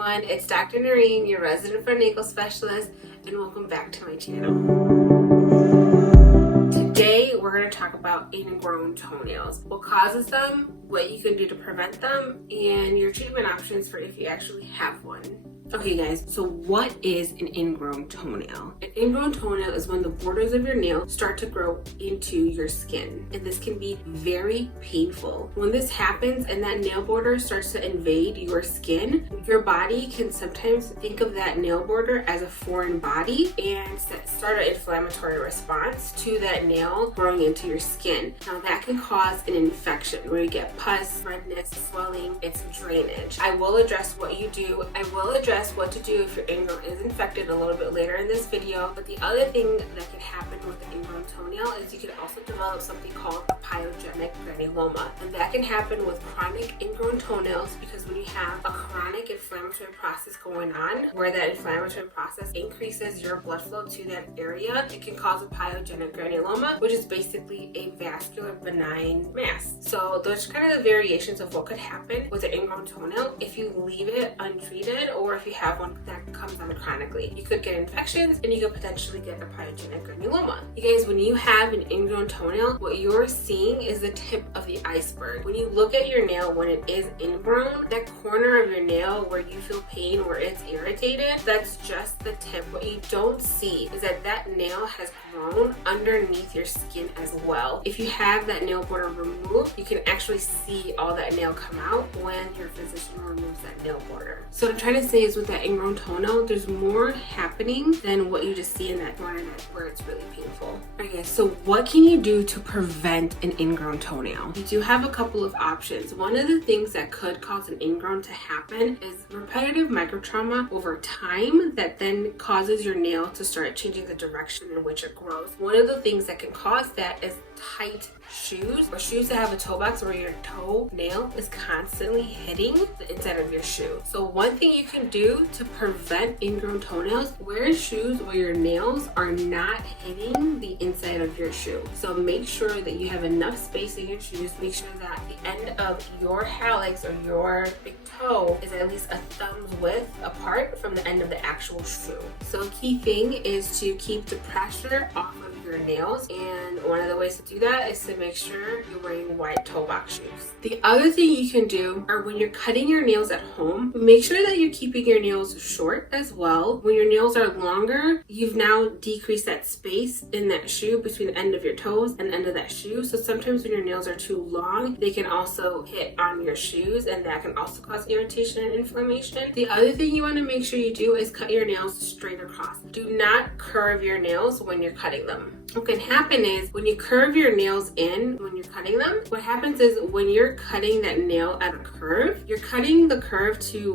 everyone, it's Dr. Nooreen, your resident front ankle specialist, and welcome back to my channel. Today we're going to talk about ingrown toenails, what causes them, what you can do to prevent them, and your treatment options for if you actually have one. Okay guys, so what is an ingrown toenail? An ingrown toenail is when the borders of your nail start to grow into your skin, and this can be very painful. When this happens and that nail border starts to invade your skin, your body can sometimes think of that nail border as a foreign body and start an inflammatory response to that nail growing into your skin. Now that can cause an infection where you get pus, redness, swelling, and some drainage. I will address what you do. I will address what to do if your ingrown is infected a little bit later in this video. But the other thing that can happen with an ingrown toenail is you can also develop something called a pyogenic granuloma, and that can happen with chronic ingrown toenails because when you have a chronic inflammatory process going on where that inflammatory process increases your blood flow to that area, it can cause a pyogenic granuloma, which is basically a vascular benign mass. So those are kind of the variations of what could happen with an ingrown toenail if you leave it untreated, or if you have one that comes on chronically. You could get infections and you could potentially get a pyogenic granuloma. You guys, when you have an ingrown toenail, what you're seeing is the tip of the iceberg. When you look at your nail when it is ingrown, that corner of your nail where you feel pain, where it's irritated, that's just the tip. What you don't see is that that nail has grown underneath your skin as well. If you have that nail border removed, you can actually see all that nail come out when your physician removes that nail border. So what I'm trying to say is with that ingrown toenail, there's more happening than what you just see in that corner where it's really painful. Okay, so what can you do to prevent an ingrown toenail? You do have a couple of options. One of the things that could cause an ingrown to happen is repetitive microtrauma over time that then causes your nail to start changing the direction in which it grows. One of the things that can cause that is tight shoes, or shoes that have a toe box where your toenail is constantly hitting the inside of your shoe. So one thing you can do to prevent ingrown toenails, wear shoes where your nails are not hitting the inside of your shoe. So make sure that you have enough space in your shoes. Make sure that the end of your hallux or your big toe is at least a thumb's width apart from the end of the actual shoe. So a key thing is to keep the pressure off of your nails, and one of the ways to do that is to make sure you're wearing white toe box shoes. The other thing you can do are when you're cutting your nails at home, make sure that you're keeping your nails short as well. When your nails are longer, you've now decreased that space in that shoe between the end of your toes and the end of that shoe. So sometimes when your nails are too long, they can also hit on your shoes, and that can also cause irritation and inflammation. The other thing you want to make sure you do is cut your nails straight across. Do not curve your nails when you're cutting them. What can happen is when you curve your nails in when you're cutting them, what happens is when you're cutting that nail at a curve, you're cutting the curve to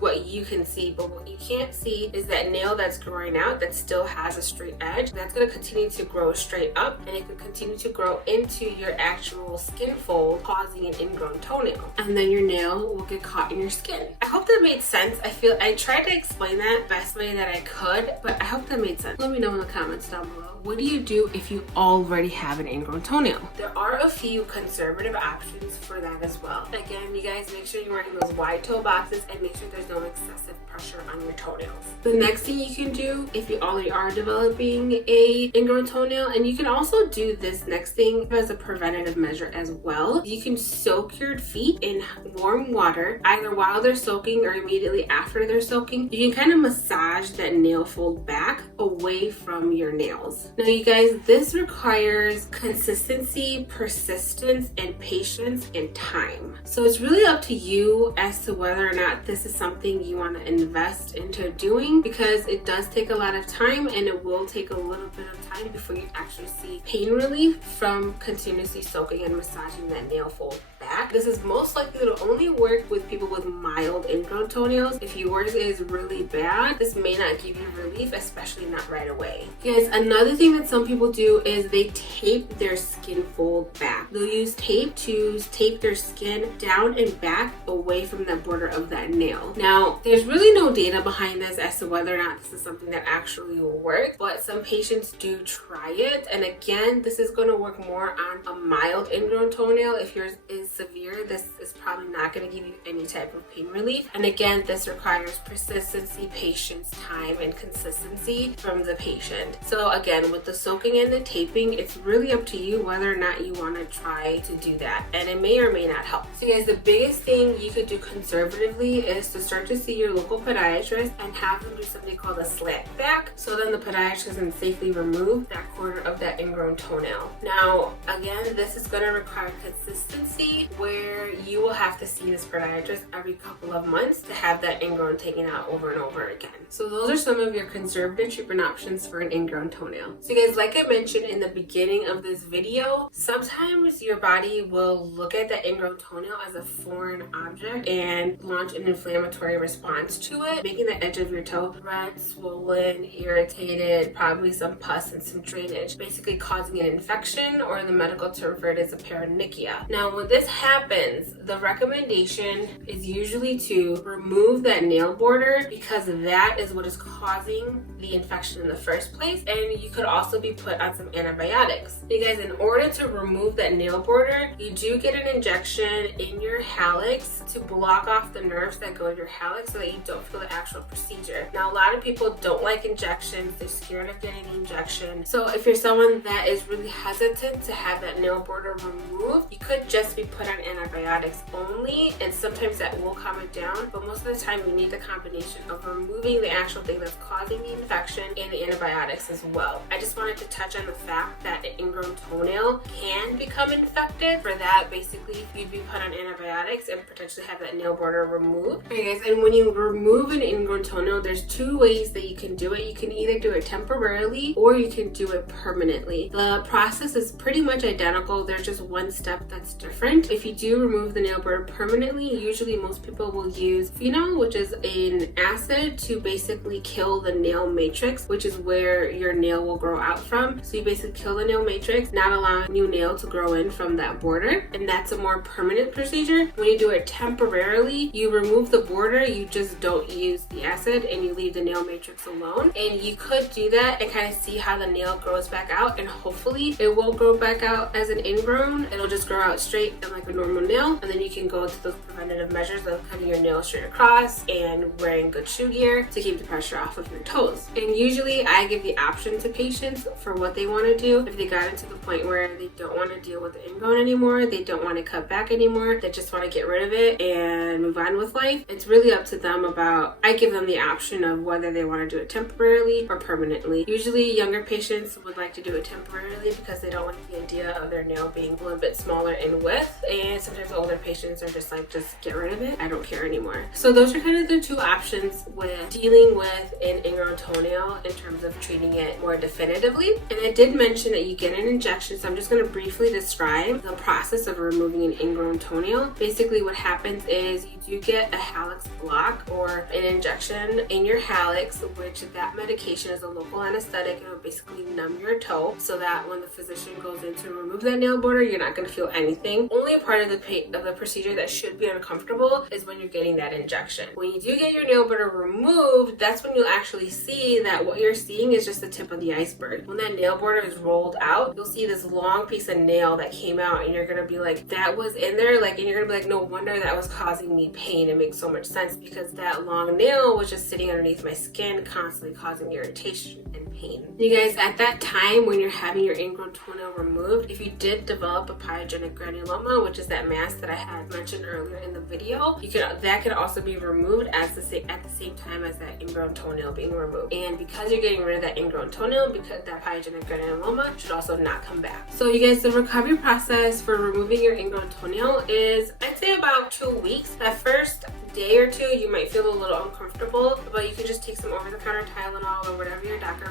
what you can see, but what you can't see is that nail that's growing out that still has a straight edge. That's going to continue to grow straight up, and it could continue to grow into your actual skin fold, causing an ingrown toenail, and then your nail will get caught in your skin. I hope that made sense. I tried to explain that best way that I could, but I hope that made sense. Let me know in the comments down below. What do you do if you already have an ingrown toenail? There are a few conservative options for that as well. Again, you guys, make sure you're wearing those wide toe boxes and make sure there's no excessive pressure on your toenails. The next thing you can do if you already are developing a ingrown toenail, and you can also do this next thing as a preventative measure as well, you can soak your feet in warm water, either while they're soaking or immediately after they're soaking. You can kind of massage that nail fold back away from your nails. Now you guys, this requires consistency, persistence, and patience and time. So it's really up to you as to whether or not this is something you want to invest into doing, because it does take a lot of time, and it will take a little bit of time before you actually see pain relief from continuously soaking and massaging that nail fold back. This is most likely to only work with people with mild ingrown toenails. If yours is really bad, this may not give you relief, especially not right away. Guys, another thing thing that some people do is they tape their skin fold back. They'll use tape to tape their skin down and back away from the border of that nail. Now, there's really no data behind this as to whether or not this is something that actually will work, but some patients do try it. And again, this is going to work more on a mild ingrown toenail. If yours is severe, this is probably not going to give you any type of pain relief. And again, this requires persistency, patience, time, and consistency from the patient. So again, with the soaking and the taping, it's really up to you whether or not you want to try to do that, and it may or may not help. So guys, the biggest thing you could do conservatively is to start to see your local podiatrist and have them do something called a slant back, so then the podiatrist can safely remove that corner of that ingrown toenail. Now again, this is going to require consistency where you will have to see this podiatrist every couple of months to have that ingrown taken out over and over again. So those are some of your conservative treatment options for an ingrown toenail. So guys, like I mentioned in the beginning of this video, sometimes your body will look at that ingrown toenail as a foreign object and launch an inflammatory response to it, making the edge of your toe red, swollen, irritated, probably some pus and some drainage, basically causing an infection, or the medical term for it is a paronychia. Now when this happens, the recommendation is usually to remove that nail border, because that is what is causing the infection in the first place, and you could also be put on some antibiotics. You guys, in order to remove that nail border, you do get an injection in your hallux to block off the nerves that go in your hallux so that you don't feel the actual procedure. Now a lot of people don't like injections, they're scared of getting the injection. So if you're someone that is really hesitant to have that nail border removed, you could just be put on antibiotics only, and sometimes that will calm it down, but most of the time you need the combination of removing the actual thing that's causing the infection and the antibiotics as well. I just wanted to touch on the fact that an ingrown toenail can become infected. For that, basically you'd be put on antibiotics and potentially have that nail border removed. Okay guys, and when you remove an ingrown toenail, there's two ways that you can do it. You can either do it temporarily or you can do it permanently. The process is pretty much identical, there's just one step that's different. If you do remove the nail border permanently, usually most people will use phenol, which is an acid to basically kill the nail matrix, which is where your nail will grow out from. So you basically kill the nail matrix, not allowing new nail to grow in from that border, and that's a more permanent procedure. When you do it temporarily, you remove the border, you just don't use the acid, and you leave the nail matrix alone. And you could do that and kind of see how the nail grows back out, and hopefully it will grow back out as an ingrown. It'll just grow out straight and like a normal nail, and then you can go to those preventative measures of cutting your nails straight across and wearing good shoe gear to keep the pressure off of your toes. And usually I give the option to patients for what they want to do. If they got into the point where they don't want to deal with the ingrown anymore, they don't want to cut back anymore, they just want to get rid of it and move on with life, it's really up to them about, I give them the option of whether they want to do it temporarily or permanently. Usually younger patients would like to do it temporarily because they don't like the idea of their nail being a little bit smaller in width, and sometimes older patients are just like, just get rid of it, I don't care anymore. So those are kind of the two options with dealing with an ingrown toenail in terms of treating it more definitively. And I did mention that you get an injection, so I'm just going to briefly describe the process of removing an ingrown toenail. Basically what happens is you do get a hallux block or an injection in your hallux, which that medication is a local anesthetic, and it will basically numb your toe so that when the physician goes in to remove that nail border, you're not going to feel anything. Only a part of the procedure that should be uncomfortable is when you're getting that injection. When you do get your nail border removed, that's when you'll actually see that what you're seeing is just the tip of the iceberg. When that nail border is rolled out, you'll see this long piece of nail that came out, and you're gonna be like, that was in there, like, and you're gonna be like, no wonder that was causing me pain. It makes so much sense because that long nail was just sitting underneath my skin, constantly causing irritation and pain. You guys, at that time when you're having your ingrown toenail removed, if you did develop a pyogenic granuloma, which is that mass that I had mentioned earlier in the video, that can also be removed at the same time as that ingrown toenail being removed. And because you're getting rid of that ingrown toenail, because that pyogenic granuloma should also not come back. So you guys, the recovery process for removing your ingrown toenail is, I'd say, about 2 weeks. At first day or two, you might feel a little uncomfortable, but you can just take some over-the-counter Tylenol or whatever your doctor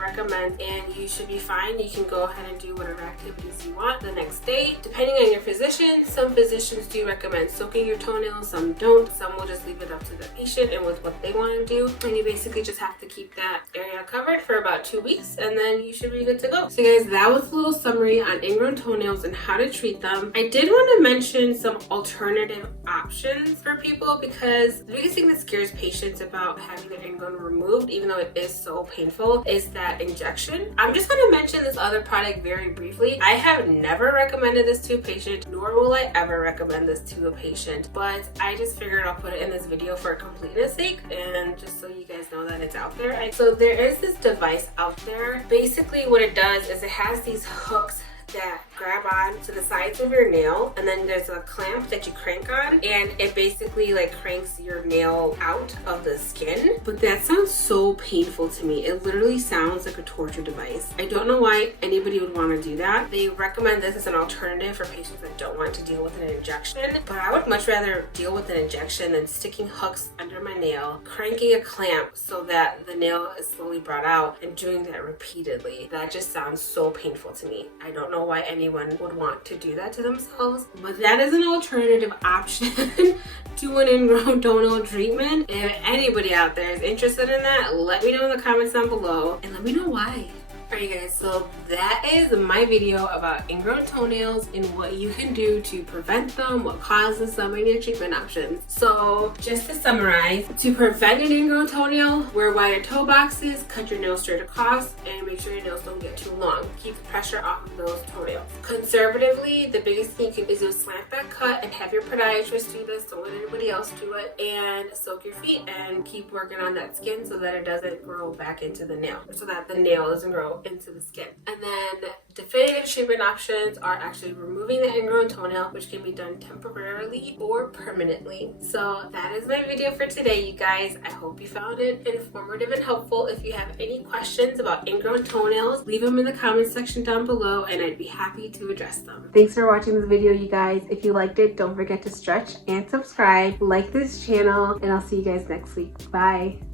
recommends, and you should be fine. You can go ahead and do whatever activities you want the next day. Depending on your physician, some physicians do recommend soaking your toenails, some don't. Some will just leave it up to the patient patient and with what they want to do. And you basically just have to keep that area covered for about 2 weeks, and then you should be good to go. So guys, that was a little summary on ingrown toenails and how to treat them. I did want to mention some alternative options for people, because the biggest thing that scares patients about having their ingrown removed, even though it is so painful, is that injection. I'm just going to mention this other product very briefly. I have never recommended this to a patient, nor will I ever recommend this to a patient, but I just figured I'll put it in this video for completeness sake and just so you guys know that it's out there. So there is this device out there. Basically what it does is it has these hooks that grab on to the sides of your nail, and then there's a clamp that you crank on, and it basically like cranks your nail out of the skin. But that sounds so painful to me. It literally sounds like a torture device. I don't know why anybody would want to do that. They recommend this as an alternative for patients that don't want to deal with an injection, but I would much rather deal with an injection than sticking hooks under my nail, cranking a clamp so that the nail is slowly brought out, and doing that repeatedly. That just sounds so painful to me. I don't know why anyone would want to do that to themselves, but that is an alternative option to an ingrown toenail treatment. If anybody out there is interested in that, let me know in the comments down below and let me know why. Alright guys, so that is my video about ingrown toenails and what you can do to prevent them, what causes them, and your treatment options. So just to summarize, to prevent an ingrown toenail, wear wider toe boxes, cut your nails straight across, and make sure your nails don't get too long. Keep the pressure off of those toenails. Conservatively, the biggest thing you can do is do a slant back cut and have your podiatrist do this. Don't let anybody else do it. And soak your feet and keep working on that skin so that it doesn't grow back into the nail, so that the nail doesn't grow into the skin. And then definitive treatment options are actually removing the ingrown toenail, which can be done temporarily or permanently. So that is my video for today, you guys. I hope you found it informative and helpful. If you have any questions about ingrown toenails, leave them in the comment section down below and I'd be happy to address them. Thanks for watching this video, you guys. If you liked it, don't forget to stretch and subscribe, like this channel, and I'll see you guys next week. Bye.